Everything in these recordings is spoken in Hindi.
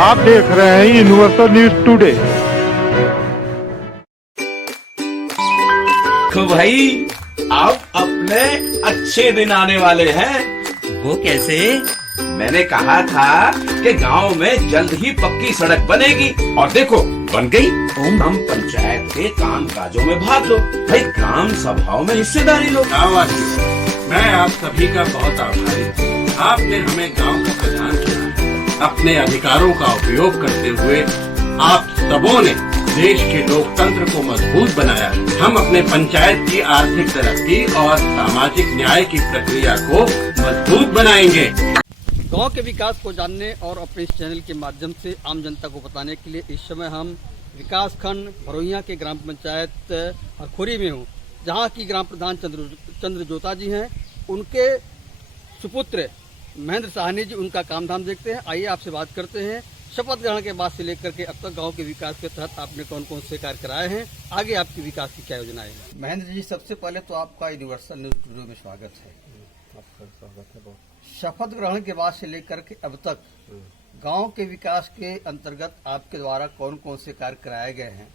आप देख रहे हैं यूनिवर्सल न्यूज टुडे। तो भाई अब अपने अच्छे दिन आने वाले हैं। वो कैसे? मैंने कहा था कि गांव में जल्द ही पक्की सड़क बनेगी और देखो बन गई। हम पंचायत के काम काजों में भाग लो भाई, ग्राम सभाओं में हिस्सेदारी लो। मैं आप सभी का बहुत आभारी हूँ। आपने हमें गांव का प्रधान चुना। अपने अधिकारों का उपयोग करते हुए आप सबों ने देश के लोकतंत्र को मजबूत बनाया। हम अपने पंचायत की आर्थिक तरक्की और सामाजिक न्याय की प्रक्रिया को मजबूत बनाएंगे। गांव के विकास को जानने और अपने इस चैनल के माध्यम से आम जनता को बताने के लिए इस समय हम विकास खंड भरोइया के ग्राम पंचायत हरखोरी में हूँ, जहाँ की ग्राम प्रधान चंद्रजोता जी हैं। उनके सुपुत्र महेंद्र साहनी जी उनका काम धाम देखते हैं। आइए आपसे बात करते हैं। शपथ ग्रहण के बाद से लेकर के अब तक गांव के विकास के तहत आपने कौन कौन से कार्य कराए हैं, आगे आपकी विकास की क्या योजना है? महेंद्र जी, सबसे पहले तो आपका यूनिवर्सल न्यूज स्टूडियो में स्वागत है। आपका स्वागत है। शपथ ग्रहण के बाद से लेकर के अब तक गांव के विकास के अंतर्गत आपके द्वारा कौन कौन से कार्य कराए गए हैं?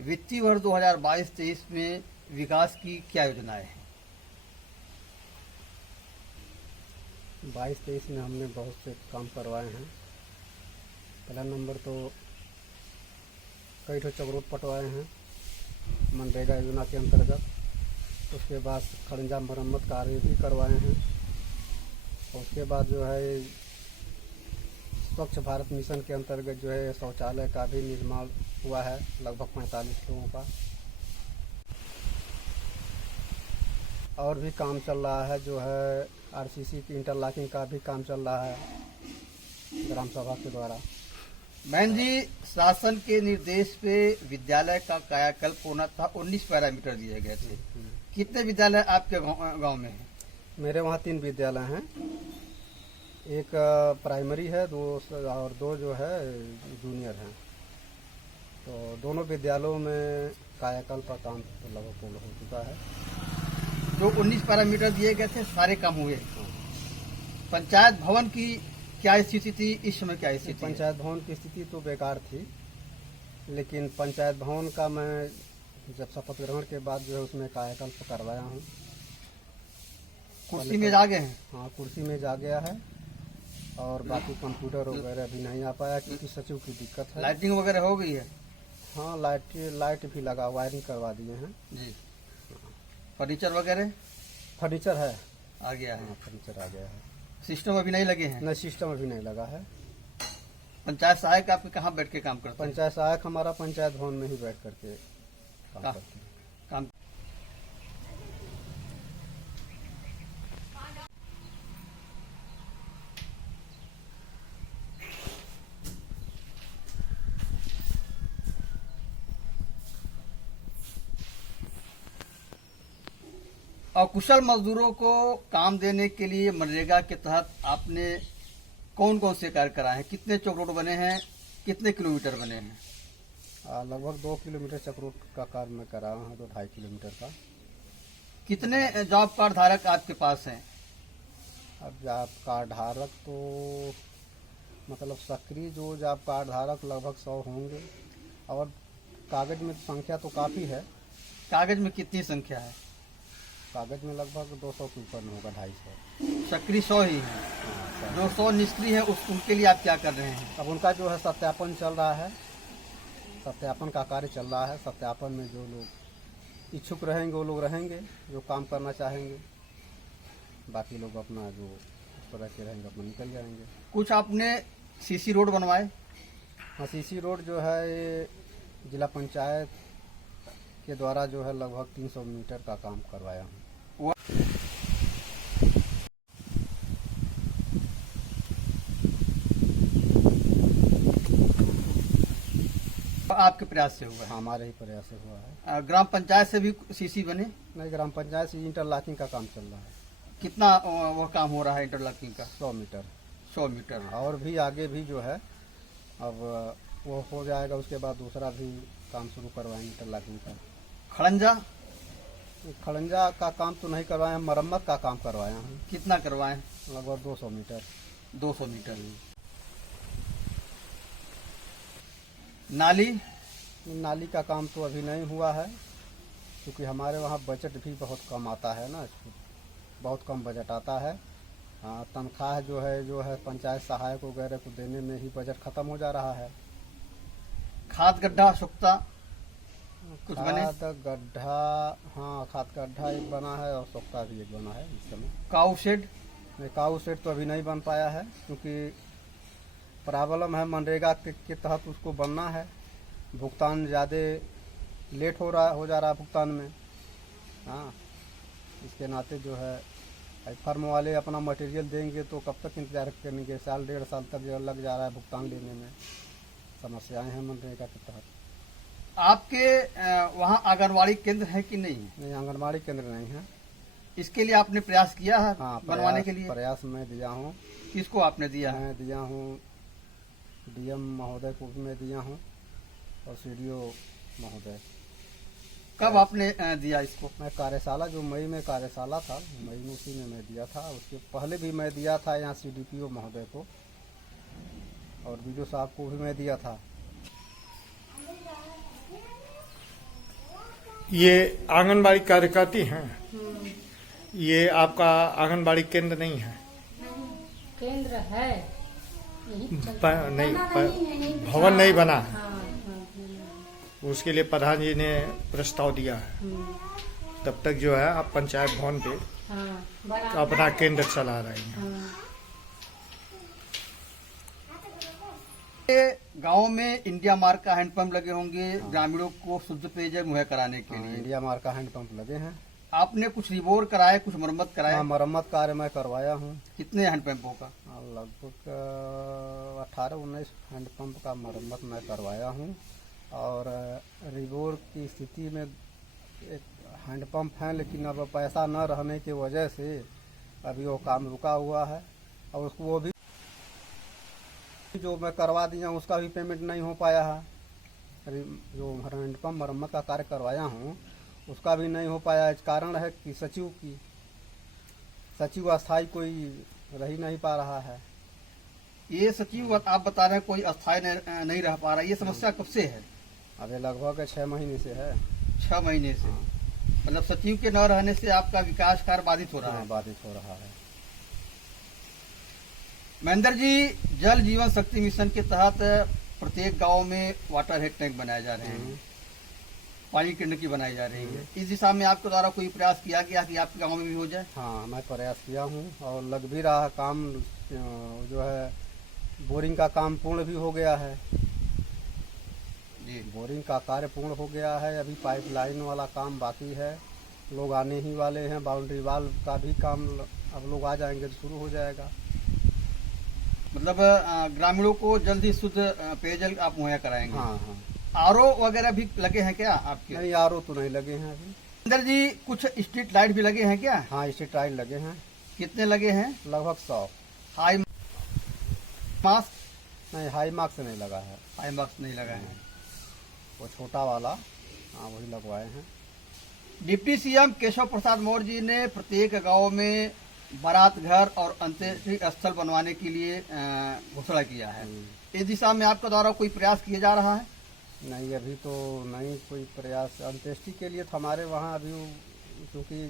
वित्तीय वर्ष 2022-23 में विकास की क्या योजनाएं हैं? 22-23 में हमने बहुत से काम करवाए हैं। पहला नंबर तो कई ठो चक्रोट पटवाए हैं मनरेगा योजना के अंतर्गत। उसके बाद खड़ंजा मरम्मत कार्य भी करवाए हैं। उसके बाद जो है स्वच्छ भारत मिशन के अंतर्गत जो है शौचालय का भी निर्माण हुआ है, लगभग 45 लोगों का। और भी काम चल रहा है, जो है आरसीसी की इंटरलॉकिंग का भी काम चल रहा है ग्राम सभा के द्वारा। मैन जी, शासन के निर्देश पे विद्यालय का कायाकल्प होना था, 19 पैरामीटर दिए गए थे। कितने विद्यालय आपके गांव में हैं? मेरे वहाँ 3 विद्यालय हैं। एक प्राइमरी है, और 2 जो है जूनियर हैं। तो दोनों विद्यालयों में कायाकल्प का काम लगभग पूर्ण हो चुका है। जो 19 पैरामीटर दिए गए थे सारे काम हुए। पंचायत भवन की क्या स्थिति थी इस समय? क्या स्थिति? पंचायत भवन की स्थिति तो बेकार थी, लेकिन पंचायत भवन का मैं जब शपथ ग्रहण के बाद जो है उसमें कायाकल्प करवाया हूँ। कुर्सी में जा गए हैं? हाँ, कुर्सी में जा गया है। और बाकी कंप्यूटर वगैरह अभी नहीं आ पाया क्योंकि सचिव की दिक्कत है। लाइटिंग वगैरह हो गई है? हाँ, लाइट भी लगा, वायरिंग करवा दिए हैं जी। फर्नीचर वगैरह? फर्नीचर है, आ गया है। हाँ, फर्नीचर आ गया है। सिस्टम अभी नहीं लगे हैं? नहीं, सिस्टम अभी नहीं लगा है। पंचायत सहायक आपके कहाँ बैठ के काम करते हैं? पंचायत सहायक हमारा पंचायत भवन में ही बैठ करके काम करते हैं। काम और कुशल मजदूरों को काम देने के लिए मनरेगा के तहत आपने कौन कौन से कार्य कराए हैं? कितने चौक रोड बने हैं? कितने किलोमीटर बने हैं? लगभग 2 किलोमीटर चक्रोट का कार्य मैं करा हूँ, तो 2.5 किलोमीटर का। कितने जॉब कार्ड धारक आपके पास हैं? अब जॉब कार्ड धारक तो मतलब सक्रिय जो जॉब कार्ड धारक लगभग 100 होंगे, और कागज में संख्या तो काफ़ी है। कागज में कितनी संख्या है? कागज में लगभग 200 के ऊपर में होगा, 250। सक्रिय 100 ही है। हाँ, जो 100 निष्क्रिय है उनके लिए आप क्या कर रहे हैं? अब उनका जो है सत्यापन चल रहा है, सत्यापन का कार्य चल रहा है। सत्यापन में जो लोग इच्छुक रहेंगे वो लोग रहेंगे, जो काम करना चाहेंगे। बाकी लोग अपना जो इस तरह के रहेंगे अपना निकल जाएंगे। कुछ आपने सीसी रोड बनवाए? हाँ, सीसी रोड जो है ये जिला पंचायत के द्वारा जो है लगभग 300 मीटर का काम करवाया हूँ। आपके प्रयास से हुआ है? हमारे ही प्रयास से हुआ है। ग्राम पंचायत से भी सीसी बने? नहीं, ग्राम पंचायत से इंटरलॉकिंग का काम चल रहा है। कितना वह काम हो रहा है इंटरलॉकिंग का? 100 मीटर। 100 मीटर। और भी आगे भी जो है अब वो हो जाएगा, उसके बाद दूसरा भी काम शुरू करवाएंगे इंटरलॉकिंग का। खड़ंजा का काम तो नहीं करवाए हैं, मरम्मत का काम करवाया हूँ। कितना करवाए? लगभग 200 मीटर। 200 मीटर। नाली नाली का काम तो अभी नहीं हुआ है, क्योंकि हमारे वहाँ बजट भी बहुत कम आता है ना, बहुत कम बजट आता है। हाँ, तनख्वाह जो है पंचायत सहायक वगैरह को देने में ही बजट खत्म हो जा रहा है। खाद गड्ढा सुख्ता कुछ बने? खाद गड्ढा, हाँ खाद गड्ढा एक बना है और सोख्ता भी एक बना है इस समय। काऊ शेड? काऊ शेड तो अभी नहीं बन पाया है, क्योंकि प्रॉब्लम है मनरेगा के तहत उसको बनना है। भुगतान ज़्यादा लेट हो जा रहा है भुगतान में। हाँ, इसके नाते जो है फर्म वाले अपना मटेरियल देंगे तो कब तक इंतजार करेंगे, साल 1.5 साल तक जो लग जा रहा है भुगतान लेने में। समस्याएं हैं मनरेगा के तहत। आपके वहाँ आंगनवाड़ी केंद्र है कि नहीं? नहीं, आंगनबाड़ी केंद्र नहीं है। इसके लिए आपने प्रयास किया है? हाँ, बनवाने के लिए प्रयास मैं दिया हूँ। किसको आपने दिया है? मैं दिया हूँ डीएम महोदय को भी मैं दिया हूँ और सीडीओ महोदय। कब आपने दिया इसको? मैं कार्यशाला जो मई में कार्यशाला था, मई में उसी में मैं दिया था। उसके पहले भी मैं दिया था यहाँ सीडीपीओ महोदय को और बीडीओ साहब को भी मैं दिया था। ये आंगनबाड़ी कार्यकर्ती हैं। ये आपका आंगनबाड़ी केंद्र नहीं है? केंद्र है, भवन नहीं बना है। उसके लिए प्रधान जी ने प्रस्ताव दिया है। तब तक जो है आप पंचायत भवन पे अपना केंद्र चला रहे हैं। गांव में इंडिया मार्क का हैंडपंप लगे होंगे ग्रामीणों को शुद्ध पेयजल मुहैया कराने के लिए। इंडिया मार्क का हैंडपंप लगे हैं। आपने कुछ रिबोर कराए, कुछ मरम्मत कराए? हाँ, मरम्मत कार्य मैं करवाया हूँ। कितने हैंडपंपों का? लगभग 18-19 हैंडपंप का मरम्मत मैं करवाया हूँ। और रिबोर की स्थिति में एक हैंडपंप है, लेकिन अब पैसा न रहने की वजह से अभी वो काम रुका हुआ है। और उसको वो भी जो मैं करवा दिया उसका भी पेमेंट नहीं हो पाया है। जो हैंडपंप मरम्मत का कार्य करवाया हूँ उसका भी नहीं हो पाया। इस कारण है कि सचिव अस्थायी कोई रह ही नहीं पा रहा है। ये सचिव आप बता रहे हैं कोई अस्थायी नहीं रह पा रहा, ये समस्या कब से है? अभी लगभग 6 महीने से है। 6 महीने से? मतलब सचिव के न रहने से आपका विकास कार्य बाधित हो रहा है? बाधित हो रहा है। महेंद्र जी, जल जीवन शक्ति मिशन के तहत प्रत्येक गांव में वाटर हेड टैंक बनाए जा रहे हैं, पानी की टंकी बनाई जा रही है। इस दिशा में आपके द्वारा कोई प्रयास किया गया कि आपके गांव में भी हो जाए? हाँ, मैं प्रयास किया हूँ और लग भी रहा काम। जो है बोरिंग का काम पूर्ण भी हो गया है। जी, बोरिंग का कार्य पूर्ण हो गया है। अभी पाइपलाइन वाला काम बाकी है। लोग आने ही वाले हैं। बाउंड्री वाल का भी काम अब लोग आ जाएंगे तो शुरू हो जाएगा। मतलब ग्रामीणों को जल्द ही शुद्ध पेयजल आप मुहैया कराएंगे? हाँ हाँ। आरओ वगैरह भी लगे हैं क्या आपके? नहीं, आरओ तो नहीं लगे हैं अभी। महेंद्र जी, कुछ स्ट्रीट लाइट भी लगे हैं क्या? हाँ, स्ट्रीट लाइट लगे हैं। कितने लगे हैं? लगभग 100। High mask? नहीं, हाई मार्क्स नहीं लगा है। हाई मास्क नहीं लगा है। वो छोटा वाला, हाँ, वही लगवाए हैं। डिप्टी सीएम केशव प्रसाद मौर्य जी ने प्रत्येक गांव में बारात घर और अंत्येष्टि स्थल बनवाने के लिए घोषणा किया है। इस दिशा में आपके द्वारा कोई प्रयास किया जा रहा है? नहीं, अभी तो नहीं कोई प्रयास। अंत्येष्टि के लिए तो हमारे वहाँ अभी क्योंकि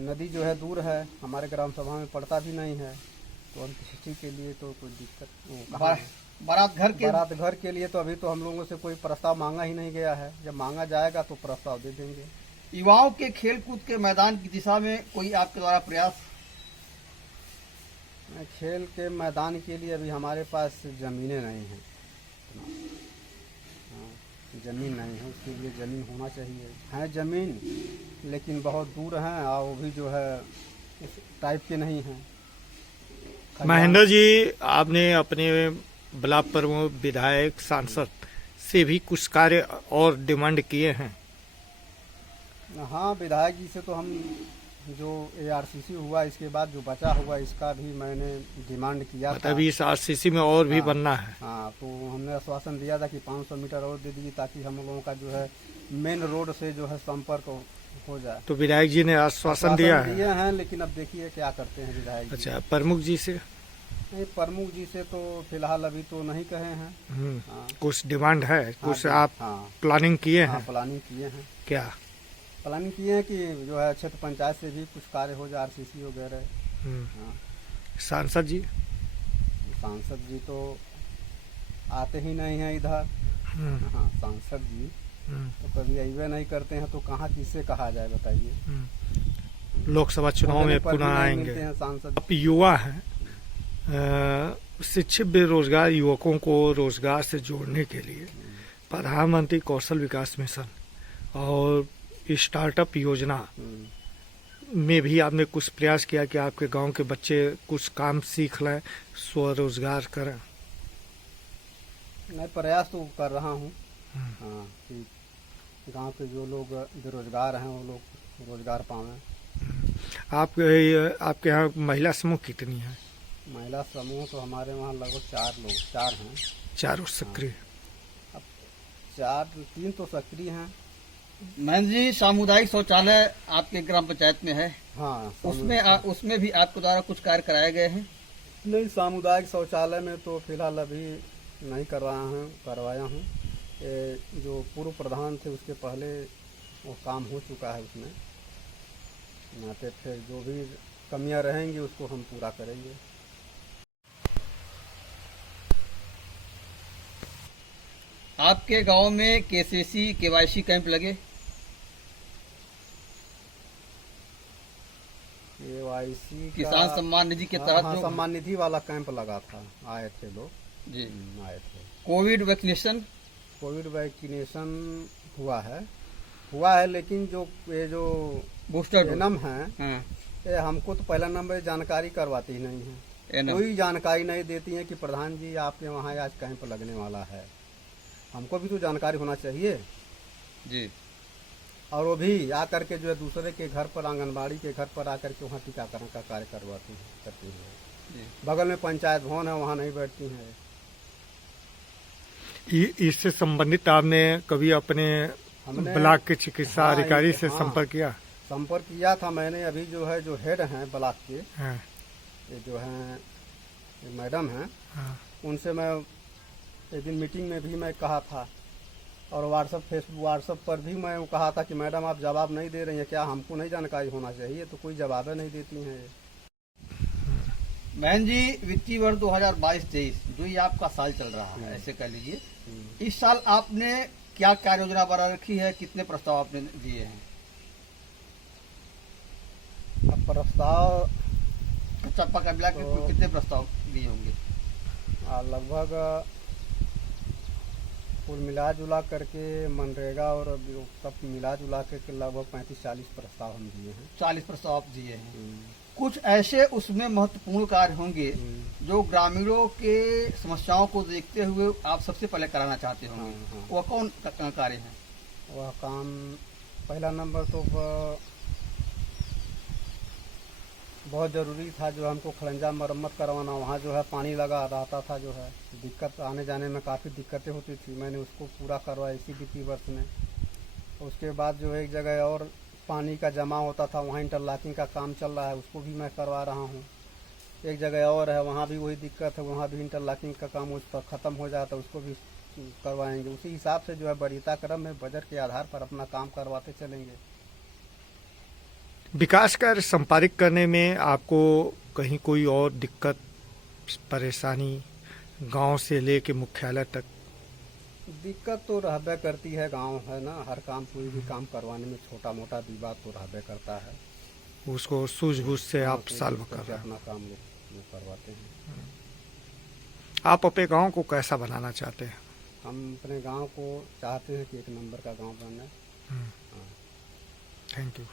नदी जो है दूर है, हमारे ग्राम सभा में पड़ता भी नहीं है, तो अंत्येष्टि के लिए तो कोई दिक्कत। बारात घर के लिए तो अभी तो हम लोगों से कोई प्रस्ताव मांगा ही नहीं गया है। जब मांगा जाएगा तो प्रस्ताव दे देंगे। युवाओं के खेल कूद के मैदान की दिशा में कोई आपके द्वारा प्रयास? खेल के मैदान के लिए अभी हमारे पास जमीनें नहीं हैं। जमीन नहीं है, उसके लिए जमीन होना चाहिए। है जमीन, लेकिन बहुत दूर हैं और वो भी जो है उस टाइप के नहीं हैं। महेंद्र जी, आपने अपने ब्लॉक प्रमुख, विधायक, सांसद से भी कुछ कार्य और डिमांड किए हैं? हाँ, विधायक जी से तो हम जो ARCC हुआ इसके बाद जो बचा हुआ इसका भी मैंने डिमांड किया था। अभी इस RCC में और भी बनना है। हाँ, तो हमने आश्वासन दिया था कि 500 मीटर और दे दीजिए ताकि हम लोगों का जो है मेन रोड से जो है संपर्क हो जाए। तो विधायक जी ने आश्वासन दिया है? दिए हैं, लेकिन अब देखिए क्या करते हैं विधायक जी। अच्छा, प्रमुख जी से? नहीं, प्रमुख जी से तो फिलहाल अभी तो नहीं कहे हैं। हाँ। कुछ डिमांड है, कुछ आप हाँ प्लानिंग किए हाँ, हैं? प्लानिंग किए हैं। क्या प्लानिंग किए हैं कि जो है क्षेत्र पंचायत से भी कुछ कार्य हो जाए, RCC वगैरह। हाँ। सांसद जी? सांसद जी तो आते ही नहीं हैं इधर। हाँ, सांसद जी तो कभी अइबे नहीं करते हैं, तो कहाँ किससे कहा जाए बताइए। लोकसभा चुनाव में पर भी पुनः नहीं आएंगे। मिलते हैं सांसद। आप युवा हैं, शिक्षित बेरोजगार युवकों को रोजगार से जोड़ने के लिए प्रधानमंत्री कौशल विकास मिशन और स्टार्टअप योजना में भी आपने कुछ प्रयास किया कि आपके गांव के बच्चे कुछ काम सीख लें, स्वरोजगार करें? मैं प्रयास तो कर रहा हूँ। हाँ, कि गांव के जो लोग बेरोजगार हैं वो लोग रोजगार पावें। आपके यहाँ महिला समूह कितनी है? महिला समूह तो हमारे वहाँ लगभग 4 हैं। चारों सक्रिय? अब 3 तो सक्रिय हैं। महेंद्र जी, सामुदायिक शौचालय आपके ग्राम पंचायत में है? हाँ, उसमें भी आपके द्वारा कुछ कार्य कराए गए हैं? नहीं, सामुदायिक शौचालय में तो फिलहाल अभी नहीं करवाया हूँ। जो पूर्व प्रधान थे उसके पहले वो काम हो चुका है, उसमें नाते फिर जो भी कमियां रहेंगी उसको हम पूरा करेंगे। आपके गांव में KCC KYC कैंप लगे? KYC किसान सम्मान निधि के तहत? हाँ, सम्मान निधि वाला कैंप लगा था, आए थे लोग जी। आए थे। Covid vaccination? कोविड वैक्सीनेशन हुआ है, लेकिन जो बूस्टर एनम है, हाँ। ये हमको तो पहला नंबर जानकारी करवाती ही नहीं है। कोई जानकारी नहीं देती है कि प्रधान जी आपके वहाँ आज कैंप लगने वाला है। हमको भी तो जानकारी होना चाहिए जी। और वो भी आकर के जो है दूसरे के घर पर, आंगनबाड़ी के घर पर आकर के वहाँ टीकाकरण का कार्य करती है। बगल में पंचायत भवन है, वहाँ नहीं बैठती हैं। इससे संबंधित आपने कभी अपने ब्लॉक के चिकित्सा अधिकारी से संपर्क किया? संपर्क किया था मैंने। अभी जो हेड हैं ब्लॉक के, ये जो हैं मैडम हैं, उनसे मैं एक दिन मीटिंग में भी मैं कहा था, और व्हाट्सएप पर भी मैं कहा था कि मैडम आप जवाब नहीं दे रही हैं, क्या हमको नहीं जानकारी होना चाहिए? तो कोई जवाब नहीं देती हैं। बहन जी, वित्तीय वर्ष 2022-23 जो ये आपका साल चल रहा है, ऐसे कह लीजिए, इस साल आपने क्या कार्य योजना बना रखी है? कितने प्रस्ताव आपने दिए हैं? अब प्रस्ताव चप्पा का मिला के कितने प्रस्ताव दिए होंगे? लगभग कुल मिला जुला करके मनरेगा और सब मिला जुला के लगभग 35-40 प्रस्ताव हम दिए हैं। 40 प्रस्ताव आप दिए हैं। कुछ ऐसे उसमें महत्वपूर्ण कार्य होंगे जो ग्रामीणों के समस्याओं को देखते हुए आप सबसे पहले कराना चाहते होंगे। वह कौन कार्य है? वह काम पहला नंबर तो बहुत ज़रूरी था, जो हमको खड़ंजा मरम्मत करवाना। वहाँ जो है पानी लगा रहता था, जो है दिक्कत, आने जाने में काफ़ी दिक्कतें होती थी। मैंने उसको पूरा करवाया इसी वित्तीय वर्ष में। उसके बाद जो है एक जगह और पानी का जमा होता था, वहाँ इंटरलॉकिंग का काम चल रहा है, उसको भी मैं करवा रहा हूँ। एक जगह और है, वहाँ भी वही दिक्कत है, वहाँ भी इंटरलॉकिंग का काम उस पर ख़त्म हो जाता है, उसको भी करवाएंगे। उसी हिसाब से जो है वरीयता क्रम में बजट के आधार पर अपना काम करवाते चलेंगे। विकास कार्य संपादित करने में आपको कहीं कोई और दिक्कत परेशानी गांव से लेके मुख्यालय तक? दिक्कत तो रहबे करती है, गांव है ना, हर काम कोई भी काम करवाने में छोटा मोटा विवाद तो रहबे करता है। उसको सूझबूझ से आप सॉल्व कर रहे हैं, अपना काम लोग करवाते हैं। आप अपने गांव को कैसा बनाना चाहते हैं? हम अपने गांव को चाहते हैं कि एक नंबर का गांव बने। Thank you.